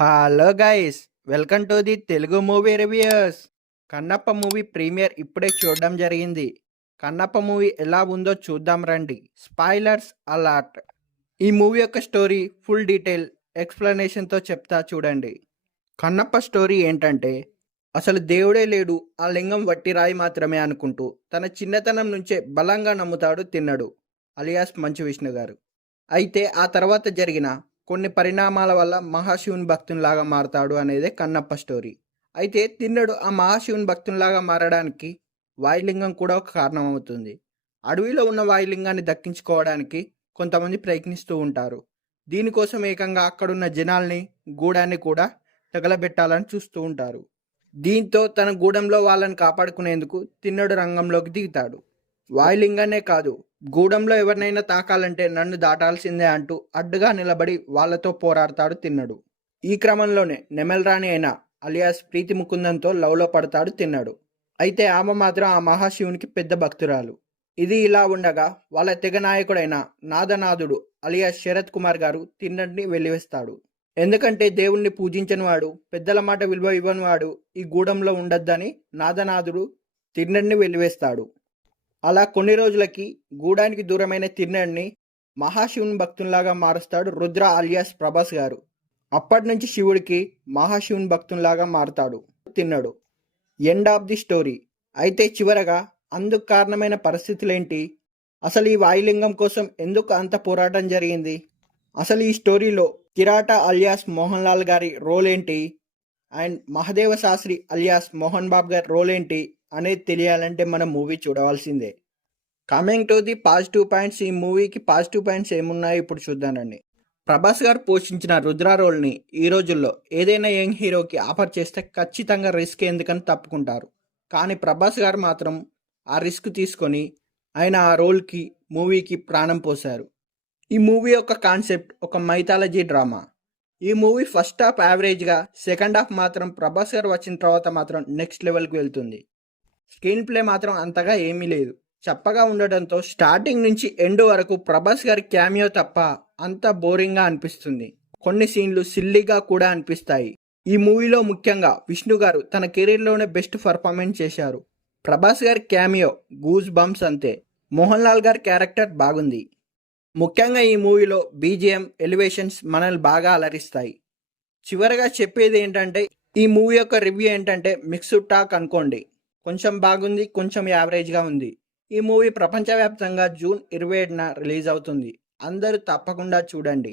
Hello guys, welcome to the Telugu movie reviews. Kannappa movie premiere ఇప్పుడే చూడడం జరిగింది. కన్నప్ప మూవీ ఎలా ఉందో చూద్దాం రండి. Spoilers a lot. ఈ మూవీ యొక్క స్టోరీ ఫుల్ డీటెయిల్ ఎక్స్ప్లెనేషన్తో చెప్తా చూడండి. కన్నప్ప స్టోరీ ఏంటంటే, అసలు దేవుడే లేడు, ఆ లింగం వట్టి రాయి మాత్రమే అనుకుంటూ తన చిన్నతనం నుంచే బలంగా నమ్ముతాడు తిన్నడు అలియాస్ మంచు విష్ణు గారు. అయితే ఆ తర్వాత జరిగిన కొన్ని పరిణామాల వల్ల మహాశివుని భక్తునిలాగా మారతాడు అనేదే కన్నప్ప స్టోరీ. అయితే తిన్నడు ఆ మహాశివుని భక్తునిలాగా మారడానికి వాయులింగం కూడా ఒక కారణం అవుతుంది. అడవిలో ఉన్న వాయులింగాన్ని దక్కించుకోవడానికి కొంతమంది ప్రయత్నిస్తూ ఉంటారు. దీనికోసం ఏకంగా అక్కడున్న జనాల్ని గూడాన్ని కూడా తగలబెట్టాలని చూస్తూ ఉంటారు. దీంతో తన గూడెంలో వాళ్ళని కాపాడుకునేందుకు తిన్నడు రంగంలోకి దిగుతాడు. వాయులింగాన్నే కాదు, గూడెంలో ఎవరినైనా తాకాలంటే నన్ను దాటాల్సిందే అంటూ అడ్డుగా నిలబడి వాళ్లతో పోరాడతాడు తిన్నడు. ఈ క్రమంలోనే నెమల్రాణి అయిన అలియాస్ ప్రీతి ముకుందంతో లవ్లో పడతాడు తిన్నడు. అయితే ఆమె మాత్రం ఆ మహాశివునికి పెద్ద భక్తురాలు. ఇది ఇలా ఉండగా వాళ్ళ తెగ నాయకుడైన నాదనాథుడు అలియాస్ శరత్ కుమార్ గారు తిన్నడిని వెలివేస్తాడు. ఎందుకంటే దేవుణ్ణి పూజించని వాడు, పెద్దల మాట విలువ ఇవ్వని వాడు ఈ గూడెంలో ఉండొద్దని నాదనాథుడు తిన్నడిని వెలివేస్తాడు. అలా కొన్ని రోజులకి గూడానికి దూరమైన తిన్నడిని మహాశివుని భక్తునిలాగా మారుస్తాడు రుద్ర అలియాస్ ప్రభాస్ గారు. అప్పటి నుంచి శివుడికి మహాశివుని భక్తునిలాగా మారుతాడు తిన్నడు. End of the story. అయితే చివరగా అందుకు కారణమైన పరిస్థితులేంటి, అసలు ఈ వాయులింగం కోసం ఎందుకు అంత పోరాటం జరిగింది, అసలు ఈ స్టోరీలో కిరాట అలియాస్ మోహన్ లాల్ గారి రోల్ ఏంటి, అండ్ మహదేవ శాస్త్రి అలియాస్ మోహన్ బాబు గారి రోల్ ఏంటి అనేది తెలియాలంటే మనం మూవీ చూడవలసిందే. Coming to the positive points, ఈ మూవీకి పాజిటివ్ పాయింట్స్ ఏమున్నాయో ఇప్పుడు చూద్దానండి. ప్రభాస్ గారు పోషించిన రుద్ర రోల్ని ఈ రోజుల్లో ఏదైనా యంగ్ హీరోకి ఆఫర్ చేస్తే ఖచ్చితంగా రిస్క్ ఎందుకని తప్పుకుంటారు. కానీ ప్రభాస్ గారు మాత్రం ఆ రిస్క్ తీసుకొని ఆయన ఆ రోల్కి మూవీకి ప్రాణం పోశారు. ఈ మూవీ యొక్క కాన్సెప్ట్ ఒక మైథాలజీ డ్రామా. ఈ మూవీ ఫస్ట్ హాఫ్ యావరేజ్గా, సెకండ్ హాఫ్ మాత్రం ప్రభాస్ గారు వచ్చిన తర్వాత మాత్రం నెక్స్ట్ లెవెల్కి వెళ్తుంది. స్క్రీన్ ప్లే మాత్రం అంతగా ఏమీ లేదు, చప్పగా ఉండడంతో స్టార్టింగ్ నుంచి ఎండ్ వరకు ప్రభాస్ గారి క్యామియో తప్ప అంత బోరింగ్గా అనిపిస్తుంది. కొన్ని సీన్లు సిల్లీగా కూడా అనిపిస్తాయి. ఈ మూవీలో ముఖ్యంగా విష్ణు గారు తన కెరీర్లోనే బెస్ట్ పర్ఫార్మెన్స్ చేశారు. ప్రభాస్ గారి క్యామియో గూస్ బంప్స్ అంతే. మోహన్ లాల్ గారి క్యారెక్టర్ బాగుంది. ముఖ్యంగా ఈ మూవీలో బీజిఎం ఎలివేషన్స్ మనల్ని బాగా అలరిస్తాయి. చివరగా చెప్పేది ఏంటంటే, ఈ మూవీ యొక్క రివ్యూ ఏంటంటే మిక్స్డ్ టాక్ అనుకోండి. కొంచెం బాగుంది, కొంచెం యావరేజ్గా ఉంది. ఈ మూవీ ప్రపంచవ్యాప్తంగా జూన్ 27న రిలీజ్ అవుతుంది. అందరూ తప్పకుండా చూడండి.